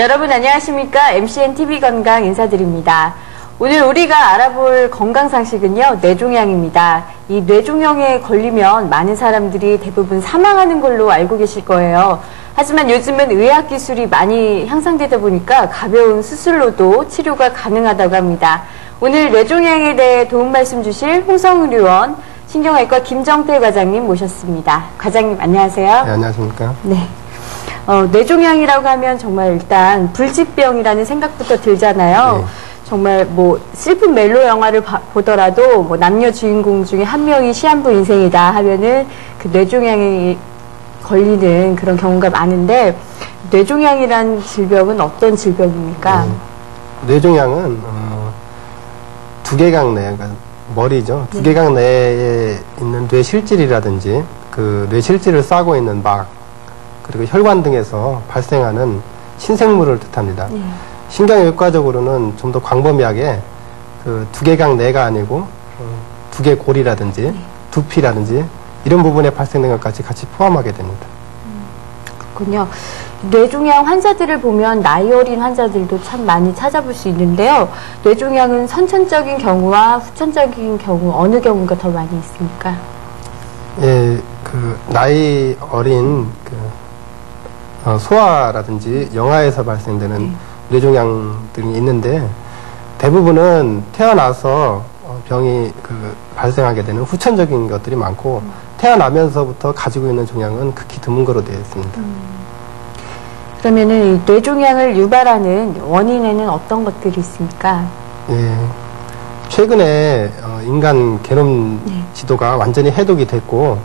여러분 안녕하십니까? MCN TV 건강 인사드립니다. 오늘 우리가 알아볼 건강 상식은요, 뇌종양입니다. 이 뇌종양에 걸리면 많은 사람들이 대부분 사망하는 걸로 알고 계실 거예요. 하지만 요즘은 의학 기술이 많이 향상되다 보니까 가벼운 수술로도 치료가 가능하다고 합니다. 오늘 뇌종양에 대해 도움 말씀 주실 홍성은 의원, 신경외과 김정태 과장님 모셨습니다. 과장님 안녕하세요. 네, 안녕하십니까? 네. 뇌종양이라고 하면 정말 일단 불치병이라는 생각부터 들잖아요. 네. 정말 뭐 슬픈 멜로 영화를 보더라도 뭐 남녀 주인공 중에 한 명이 시한부 인생이다 하면은 그 뇌종양이 걸리는 그런 경우가 많은데, 뇌종양이란 질병은 어떤 질병입니까? 뇌종양은 두개강 내, 그러니까 머리죠. 두개강 내에 있는 뇌실질이라든지 그 뇌실질을 싸고 있는 막, 그리고 혈관 등에서 발생하는 신생물을 뜻합니다. 네. 신경외과적으로는 좀 더 광범위하게 그 두개강 내가 아니고 두개골이라든지 두피라든지 이런 부분에 발생된 것까지 같이 포함하게 됩니다. 그렇군요. 뇌종양 환자들을 보면 나이 어린 환자들도 참 많이 찾아볼 수 있는데요. 뇌종양은 선천적인 경우와 후천적인 경우 어느 경우가 더 많이 있습니까? 예, 그 나이 어린 소아라든지 영아에서 발생되는 뇌종양들이 있는데, 대부분은 태어나서 병이 발생하게 되는 후천적인 것들이 많고, 태어나면서부터 가지고 있는 종양은 극히 드문 거로 되어 있습니다. 그러면은 이 뇌종양을 유발하는 원인에는 어떤 것들이 있습니까? 예, 최근에 인간 게놈 지도가 완전히 해독이 됐고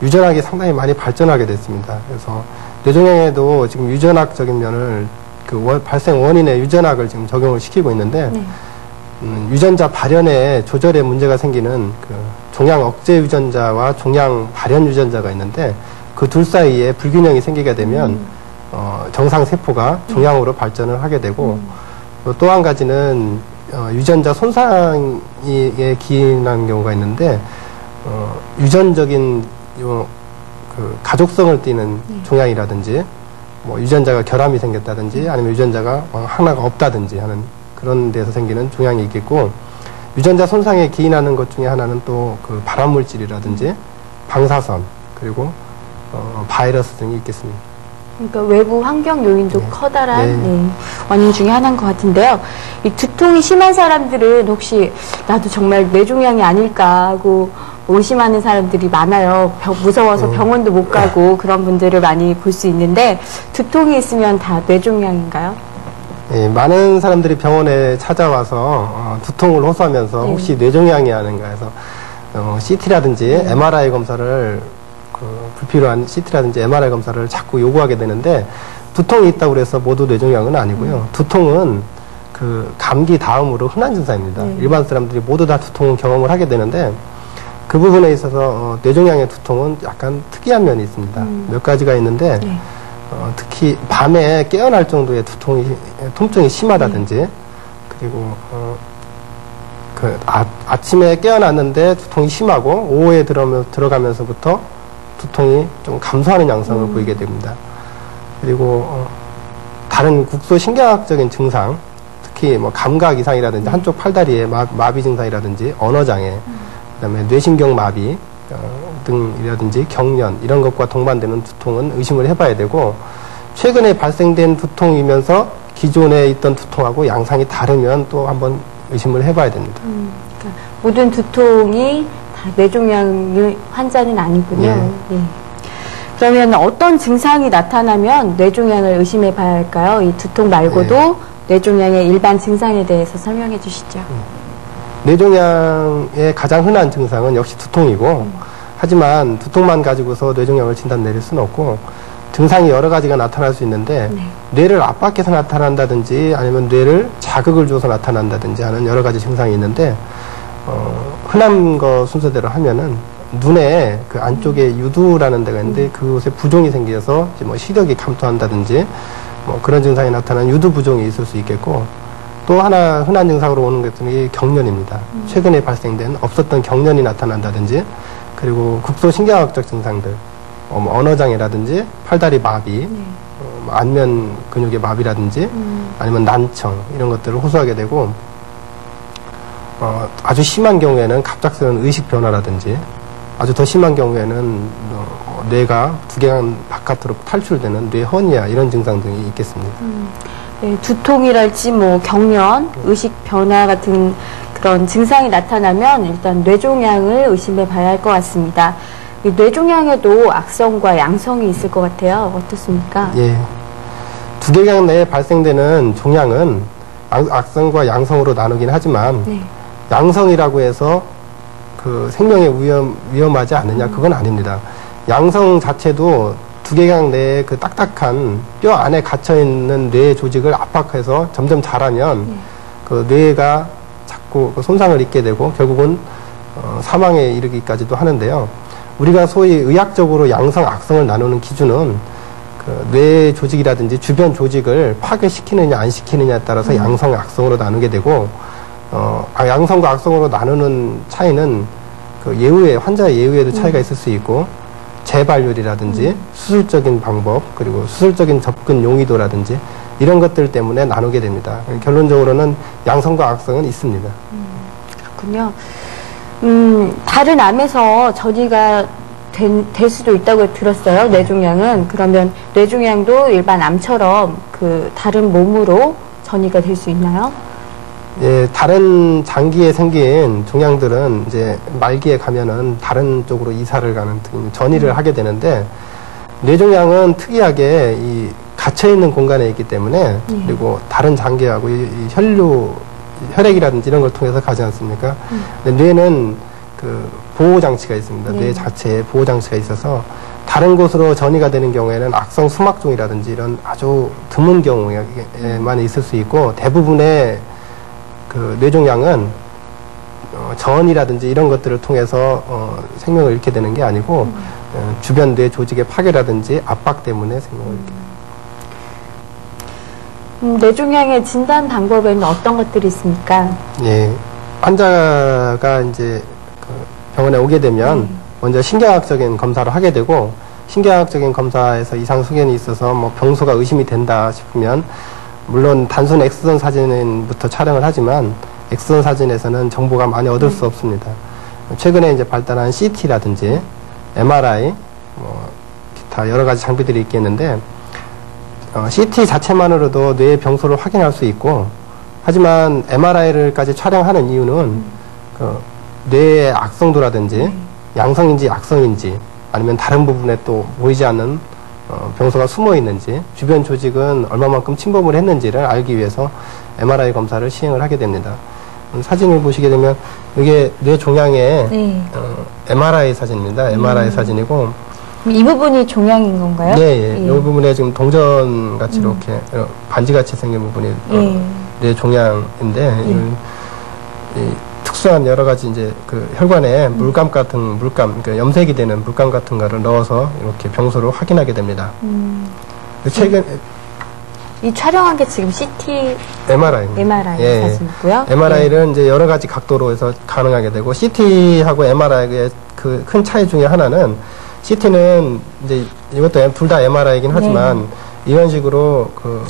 유전학이 상당히 많이 발전하게 됐습니다. 그래서 뇌종양에도 지금 유전학적인 면을 발생 원인의 유전학을 지금 적용을 시키고 있는데, 유전자 발현에 조절에 문제가 생기는 종양 억제 유전자와 종양 발현 유전자가 있는데, 그 둘 사이에 불균형이 생기게 되면 정상 세포가 종양으로 발전을 하게 되고, 또 한 가지는 유전자 손상에 기인하는 경우가 있는데, 유전적인 가족성을 띠는 종양이라든지, 뭐 유전자가 결함이 생겼다든지 아니면 유전자가 하나가 없다든지 하는 그런 데서 생기는 종양이 있겠고, 유전자 손상에 기인하는 것 중에 하나는 또 발암물질이라든지 방사선, 그리고 바이러스 등이 있겠습니다. 그러니까 외부 환경 요인도 커다란 원인 중에 하나인 것 같은데요. 이 두통이 심한 사람들은 혹시 나도 정말 뇌종양이 아닐까 하고 의심하는 사람들이 많아요. 무서워서 병원도 못 가고 그런 분들을 많이 볼 수 있는데, 두통이 있으면 다 뇌종양인가요? 예, 많은 사람들이 병원에 찾아와서 두통을 호소하면서 혹시 뇌종양이 아닌가 해서 CT라든지 MRI 검사를 불필요한 CT라든지 MRI 검사를 자꾸 요구하게 되는데, 두통이 있다고 해서 모두 뇌종양은 아니고요. 두통은 감기 다음으로 흔한 증상입니다. 일반 사람들이 모두 다 두통 경험을 하게 되는데, 그 부분에 있어서 뇌종양의 두통은 약간 특이한 면이 있습니다. 몇 가지가 있는데, 특히 밤에 깨어날 정도의 통증이 심하다든지, 그리고 아침에 깨어났는데 두통이 심하고 오후에 들어가면서부터 두통이 좀 감소하는 양상을 보이게 됩니다. 그리고 다른 국소신경학적인 증상, 특히 뭐 감각 이상이라든지 한쪽 팔다리에 마비 증상이라든지 언어장애, 그다음에 뇌신경 마비 등이라든지 경련, 이런 것과 동반되는 두통은 의심을 해봐야 되고, 최근에 발생된 두통이면서 기존에 있던 두통하고 양상이 다르면 또 한번 의심을 해봐야 됩니다. 그러니까 모든 두통이 다 뇌종양 환자는 아니군요. 예. 그러면 어떤 증상이 나타나면 뇌종양을 의심해 봐야 할까요? 이 두통 말고도 뇌종양의 일반 증상에 대해서 설명해 주시죠. 뇌종양의 가장 흔한 증상은 역시 두통이고, 하지만 두통만 가지고서 뇌종양을 진단 내릴 수는 없고, 증상이 여러 가지가 나타날 수 있는데, 뇌를 압박해서 나타난다든지 아니면 뇌를 자극을 줘서 나타난다든지 하는 여러 가지 증상이 있는데, 흔한 거 순서대로 하면은 눈에 안쪽에 유두라는 데가 있는데, 그곳에 부종이 생겨서 뭐 시력이 감퇴한다든지 뭐 그런 증상이 나타나는 유두 부종이 있을 수 있겠고, 또 하나 흔한 증상으로 오는 것들이 경련입니다. 최근에 발생된 없었던 경련이 나타난다든지, 그리고 국소신경학적 증상들, 언어장애라든지 팔다리 마비, 안면 근육의 마비라든지 아니면 난청 이런 것들을 호소하게 되고 아주 심한 경우에는 갑작스러운 의식 변화라든지 아주 더 심한 경우에는 뇌가 두개강 바깥으로 탈출되는 뇌 허니아 이런 증상 등이 있겠습니다. 네, 두통이랄지 뭐 경련, 의식 변화 같은 그런 증상이 나타나면 일단 뇌종양을 의심해 봐야 할 것 같습니다. 이 뇌종양에도 악성과 양성이 있을 것 같아요. 어떻습니까? 예. 두개강 내에 발생되는 종양은 악성과 양성으로 나누긴 하지만 네. 양성이라고 해서 그 생명에 위험하지 않느냐 그건 아닙니다. 양성 자체도 두개강 내에 그 딱딱한 뼈 안에 갇혀 있는 뇌 조직을 압박해서 점점 자라면 그 뇌가 자꾸 그 손상을 입게 되고 결국은 사망에 이르기까지도 하는데요. 우리가 소위 의학적으로 양성, 악성을 나누는 기준은 그 뇌 조직이라든지 주변 조직을 파괴시키느냐 안 시키느냐에 따라서 양성, 악성으로 나누게 되고 양성과 악성으로 나누는 차이는 그 예후에 환자의 예후에도 차이가 있을 수 있고 재발률이라든지 수술적인 방법 그리고 수술적인 접근 용이도라든지 이런 것들 때문에 나누게 됩니다. 결론적으로는 양성과 악성은 있습니다. 그렇군요. 다른 암에서 전이가 될 수도 있다고 들었어요. 뇌종양은. 그러면 뇌종양도 일반 암처럼 그 다른 몸으로 전이가 될 수 있나요? 예, 다른 장기에 생긴 종양들은 이제 말기에 가면은 다른 쪽으로 이사를 가는 전이를 하게 되는데 뇌종양은 특이하게 이 갇혀 있는 공간에 있기 때문에 그리고 다른 장기하고 이 혈액이라든지 이런 걸 통해서 가지 않습니까? 근데 뇌는 그 보호 장치가 있습니다. 뇌 자체에 보호 장치가 있어서 다른 곳으로 전이가 되는 경우에는 악성 수막종이라든지 이런 아주 드문 경우에만 있을 수 있고 대부분의 그 뇌종양은 전이라든지 이런 것들을 통해서 생명을 잃게 되는 게 아니고 주변 뇌 조직의 파괴라든지 압박 때문에 생명을 잃게 됩니다. 뇌종양의 진단 방법에는 어떤 것들이 있습니까? 예, 환자가 이제 그 병원에 오게 되면 먼저 신경학적인 검사를 하게 되고 신경학적인 검사에서 이상 소견이 있어서 뭐 병소가 의심이 된다 싶으면 물론 단순 엑스선 사진부터 촬영을 하지만 엑스선 사진에서는 정보가 많이 얻을 수 없습니다. 최근에 이제 발달한 CT라든지 MRI, 뭐 기타 여러 가지 장비들이 있겠는데 CT 자체만으로도 뇌의 병소를 확인할 수 있고 하지만 MRI를까지 촬영하는 이유는 그 뇌의 악성도라든지 양성인지 악성인지 아니면 다른 부분에 또 보이지 않는 병소가 숨어 있는지 주변 조직은 얼마만큼 침범을 했는지를 알기 위해서 MRI 검사를 시행을 하게 됩니다. 사진을 보시게 되면 이게 뇌 종양의 MRI 사진입니다. MRI 사진이고 이 부분이 종양인 건가요? 네, 이 부분에 지금 동전 같이 이렇게 반지 같이 생긴 부분이 뇌 종양인데 이 특수한 여러 가지 이제 그 혈관에 물감, 그러니까 염색이 되는 물감 같은 거를 넣어서 이렇게 병소를 확인하게 됩니다. 최근 이 촬영한 게 지금 CT MRI 사진이고요. MRI는 이제 여러 가지 각도로 해서 가능하게 되고 CT하고 MRI의 그 큰 차이 중에 하나는 CT는 이제 이것도 둘 다 MRI이긴 하지만 이런 식으로 그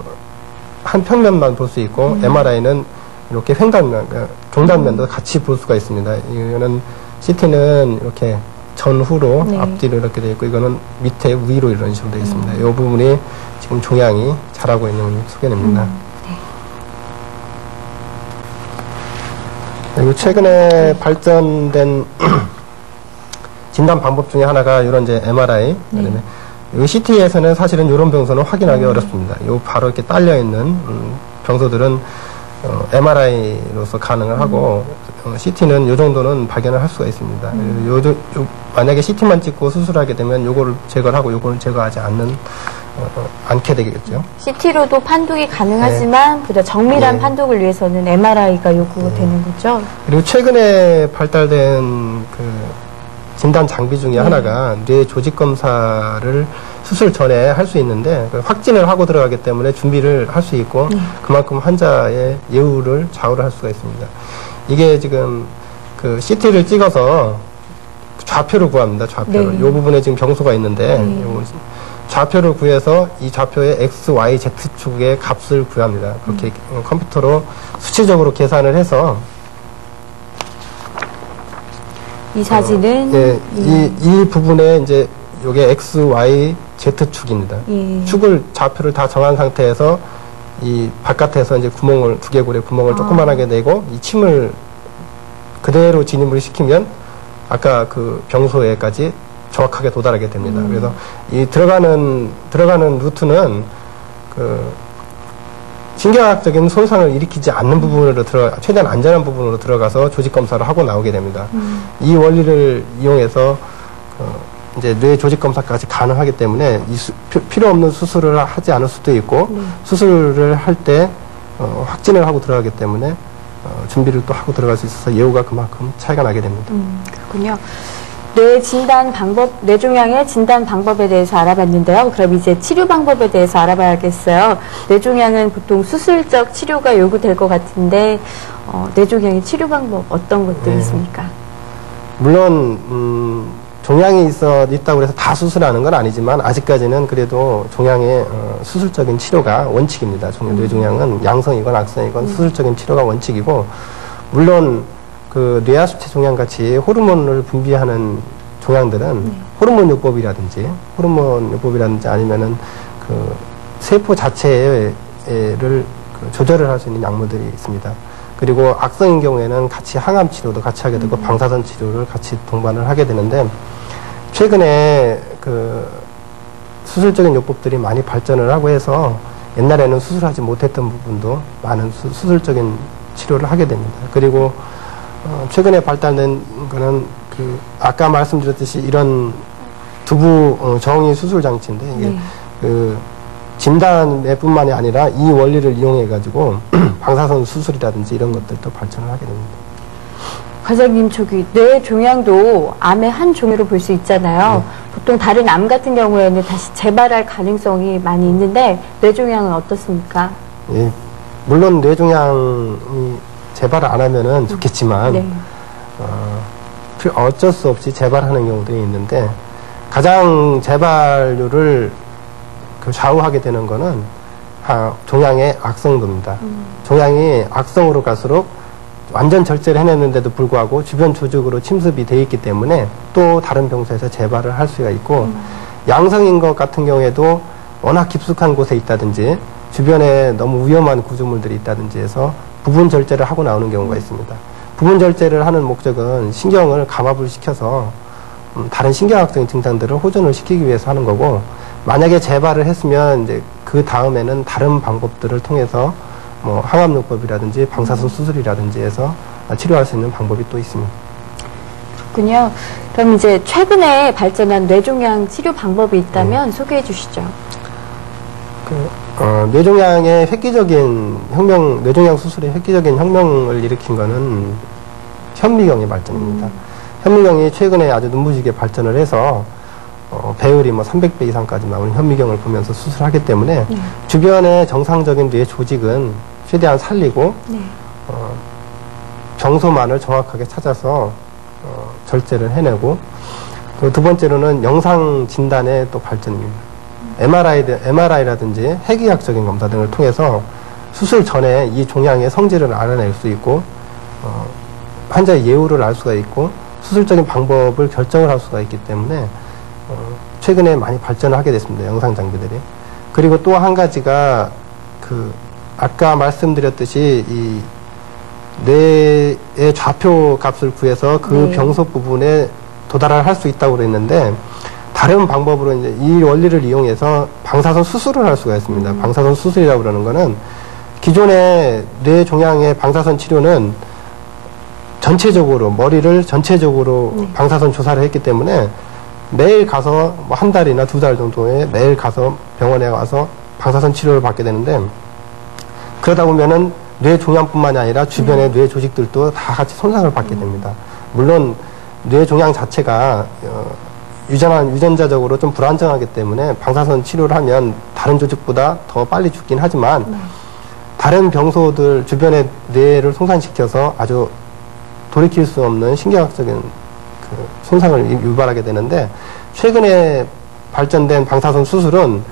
한 평면만 볼 수 있고 MRI는 이렇게 횡단면, 종단면도 같이 볼 수가 있습니다. 이거는 CT는 이렇게 전후로 앞뒤로 이렇게 되어 있고 이거는 밑에 위로 이런 식으로 되어 있습니다. 이 부분이 지금 종양이 자라고 있는 소견입니다. 그리고 최근에 발전된 진단 방법 중에 하나가 이런 이제 MRI, 그다음에 이 CT에서는 사실은 이런 병소는 확인하기 어렵습니다. 요 바로 이렇게 딸려 있는 병소들은 MRI로서 가능을 하고 CT는 요 정도는 발견을 할 수가 있습니다. 만약에 CT만 찍고 수술하게 되면 요거를 제거를 하고 요거를 제거하지 않게 되겠죠. CT로도 판독이 가능하지만 보다 정밀한 판독을 위해서는 MRI가 요구되는 거죠. 그리고 최근에 발달된 그 진단 장비 중에 하나가 뇌 조직 검사를 수술 전에 할 수 있는데 확진을 하고 들어가기 때문에 준비를 할 수 있고 그만큼 환자의 예후를 좌우를 할 수가 있습니다. 이게 지금 그 CT를 찍어서 좌표를 구합니다. 좌표를. 이 부분에 지금 병소가 있는데 좌표를 구해서 이 좌표의 X, Y, Z축의 값을 구합니다. 그렇게 컴퓨터로 수치적으로 계산을 해서 이 사진은 예, 이 부분에 이제 요게 X, Y, Z축입니다. 예. 축을 좌표를 다 정한 상태에서 이 바깥에서 이제 구멍을 두개골에 구멍을 조그만하게 내고 이 침을 그대로 진입을 시키면 아까 그 병소에까지 정확하게 도달하게 됩니다. 그래서 이 들어가는 루트는 그 신경학적인 손상을 일으키지 않는 부분으로 최대한 안전한 부분으로 들어가서 조직 검사를 하고 나오게 됩니다. 이 원리를 이용해서 이제 뇌 조직 검사까지 가능하기 때문에 필요 없는 수술을 하지 않을 수도 있고 수술을 할 때 확진을 하고 들어가기 때문에 준비를 또 하고 들어갈 수 있어서 예후가 그만큼 차이가 나게 됩니다. 그렇군요. 뇌종양의 진단 방법에 대해서 알아봤는데요. 그럼 이제 치료 방법에 대해서 알아봐야겠어요. 뇌종양은 보통 수술적 치료가 요구될 것 같은데 뇌종양의 치료 방법 어떤 것들이 있습니까? 물론 종양이 있다고 해서 다 수술하는 건 아니지만 아직까지는 그래도 종양의 수술적인 치료가 원칙입니다. 뇌종양은 양성이건 악성이건 수술적인 치료가 원칙이고 물론 그 뇌하수체 종양 같이 호르몬을 분비하는 종양들은 호르몬 요법이라든지 아니면은 그 세포 자체를 조절을 할 수 있는 약물들이 있습니다. 그리고 악성인 경우에는 같이 항암 치료도 같이 하게 되고 방사선 치료를 같이 동반을 하게 되는데 최근에 그 수술적인 요법들이 많이 발전을 하고 해서 옛날에는 수술하지 못했던 부분도 많은 수술적인 치료를 하게 됩니다. 그리고 최근에 발달된 거는 그 아까 말씀드렸듯이 이런 두부 정의 수술 장치인데 이게 그 진단에뿐만이 아니라 이 원리를 이용해 가지고 방사선 수술이라든지 이런 것들도 발전을 하게 됩니다. 과장님, 뇌종양도 암의 한 종류로 볼 수 있잖아요. 보통 다른 암 같은 경우에는 다시 재발할 가능성이 많이 있는데 뇌종양은 어떻습니까? 예, 물론 뇌종양이 재발을 안 하면은 좋겠지만 어쩔 수 없이 재발하는 경우들이 있는데 가장 재발률을 좌우하게 되는 거는 종양의 악성도입니다. 종양이 악성으로 갈수록 완전 절제를 해냈는데도 불구하고 주변 조직으로 침습이 돼 있기 때문에 또 다른 병소에서 재발을 할 수가 있고 양성인 것 같은 경우에도 워낙 깊숙한 곳에 있다든지 주변에 너무 위험한 구조물들이 있다든지 해서 부분 절제를 하고 나오는 경우가 있습니다. 부분 절제를 하는 목적은 신경을 감압을 시켜서 다른 신경학적인 증상들을 호전을 시키기 위해서 하는 거고 만약에 재발을 했으면 이제 그 다음에는 다른 방법들을 통해서 뭐 항암요법이라든지 방사선 수술이라든지 해서 치료할 수 있는 방법이 또 있습니다. 그렇군요. 그럼 이제 최근에 발전한 뇌종양 치료 방법이 있다면 소개해 주시죠. 뇌종양의 뇌종양 수술의 획기적인 혁명을 일으킨 거는 현미경의 발전입니다. 현미경이 최근에 아주 눈부시게 발전을 해서 배율이 300배 이상까지 나오는 현미경을 보면서 수술하기 때문에 주변의 정상적인 뇌 조직은 최대한 살리고 병소만을 정확하게 찾아서 절제를 해내고 또 두 번째로는 영상 진단의 또 발전입니다. MRI라든지 핵의학적인 검사 등을 통해서 수술 전에 이 종양의 성질을 알아낼 수 있고 환자의 예후를 알 수가 있고 수술적인 방법을 결정을 할 수가 있기 때문에 최근에 많이 발전을 하게 됐습니다. 영상 장비들이. 그리고 또 한 가지가 아까 말씀드렸듯이 이 뇌의 좌표 값을 구해서 그 병소 부분에 도달을 할 수 있다고 그랬는데 다른 방법으로 이제 이 원리를 이용해서 방사선 수술을 할 수가 있습니다. 방사선 수술이라고 그러는 거는 기존의 뇌 종양의 방사선 치료는 머리를 전체적으로 방사선 조사를 했기 때문에 매일 가서 한 달이나 2달 정도에 매일 가서 병원에 와서 방사선 치료를 받게 되는데 그러다 보면은 뇌 종양뿐만이 아니라 주변의 뇌 조직들도 다 같이 손상을 받게 됩니다. 물론 뇌 종양 자체가 유전자적으로 좀 불안정하기 때문에 방사선 치료를 하면 다른 조직보다 더 빨리 죽긴 하지만 다른 병소들 주변의 뇌를 손상시켜서 아주 돌이킬 수 없는 신경학적인 손상을 유발하게 되는데 최근에 발전된 방사선 수술은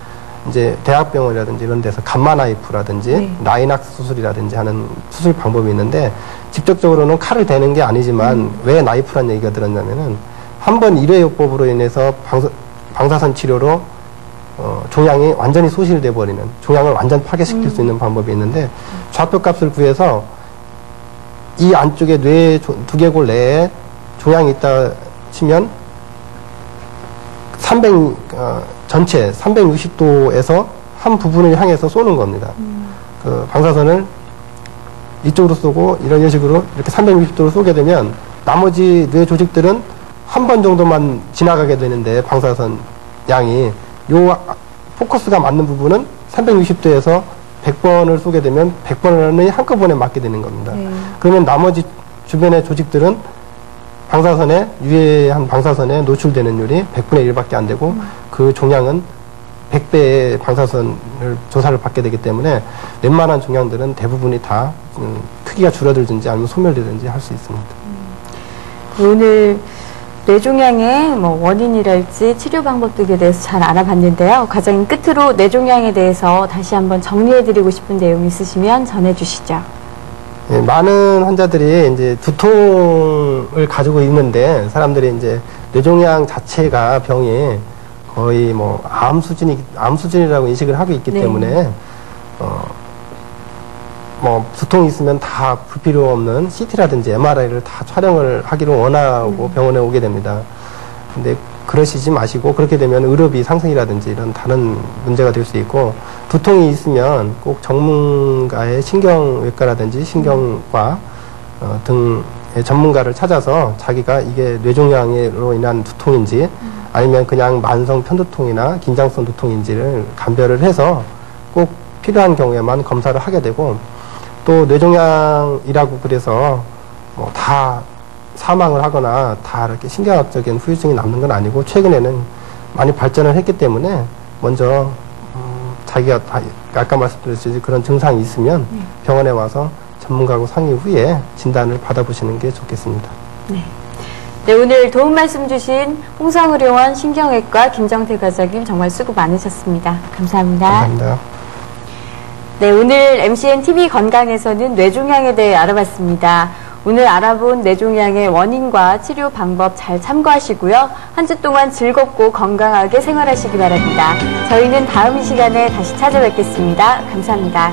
이제 대학병원이라든지 이런 데서 감마나이프라든지 라이낙스 수술이라든지 하는 수술 방법이 있는데 직접적으로는 칼을 대는 게 아니지만 왜 나이프란 얘기가 들었냐면은 한 번 일회요법으로 인해서 방사선 치료로 종양이 완전히 소실돼 버리는, 종양을 완전 파괴시킬 수 있는 방법이 있는데 좌표값을 구해서 이 안쪽에 뇌 두개골 내에 종양이 있다 치면 전체 360도에서 한 부분을 향해서 쏘는 겁니다. 그 방사선을 이쪽으로 쏘고 이런 식으로 이렇게 360도로 쏘게 되면 나머지 뇌 조직들은 한 번 정도만 지나가게 되는데 방사선 양이 요 포커스가 맞는 부분은 360도에서 100번을 쏘게 되면 100번을 한꺼번에 맞게 되는 겁니다. 그러면 나머지 주변의 조직들은 방사선에, 유해한 방사선에 노출되는 율이 100분의 1밖에 안 되고 그 종양은 100배의 방사선을 조사를 받게 되기 때문에 웬만한 종양들은 대부분이 다 크기가 줄어들든지 아니면 소멸되든지 할 수 있습니다. 오늘 뇌종양의 원인이랄지 치료 방법 등에 대해서 잘 알아봤는데요. 과장님 끝으로 뇌종양에 대해서 다시 한번 정리해드리고 싶은 내용 있으시면 전해주시죠. 예, 많은 환자들이 이제 두통을 가지고 있는데 사람들이 이제 뇌종양 자체가 병이 거의 암 수준이라고 인식을 하고 있기 때문에 두통이 있으면 다 불필요 없는 CT라든지 MRI를 다 촬영을 하기를 원하고 병원에 오게 됩니다. 근데 그러시지 마시고 그렇게 되면 의료비 상승이라든지 이런 다른 문제가 될 수 있고 두통이 있으면 꼭 전문가의 신경외과라든지 신경과 등의 전문가를 찾아서 자기가 이게 뇌종양으로 인한 두통인지 아니면 그냥 만성 편두통이나 긴장성 두통인지를 감별을 해서 꼭 필요한 경우에만 검사를 하게 되고 또 뇌종양이라고 그래서 다 사망을 하거나 다 이렇게 신경학적인 후유증이 남는 건 아니고 최근에는 많이 발전을 했기 때문에 먼저 자기가 아까 말씀드렸듯이 그런 증상이 있으면 병원에 와서 전문가하고 상의 후에 진단을 받아보시는 게 좋겠습니다. 네, 오늘 도움 말씀 주신 홍성의료원 신경외과 김정태 과장님 정말 수고 많으셨습니다. 감사합니다. 감사합니다. 네, 오늘 MCN TV 건강에서는 뇌종양에 대해 알아봤습니다. 오늘 알아본 뇌종양의 원인과 치료 방법 잘 참고하시고요. 한 주 동안 즐겁고 건강하게 생활하시기 바랍니다. 저희는 다음 시간에 다시 찾아뵙겠습니다. 감사합니다.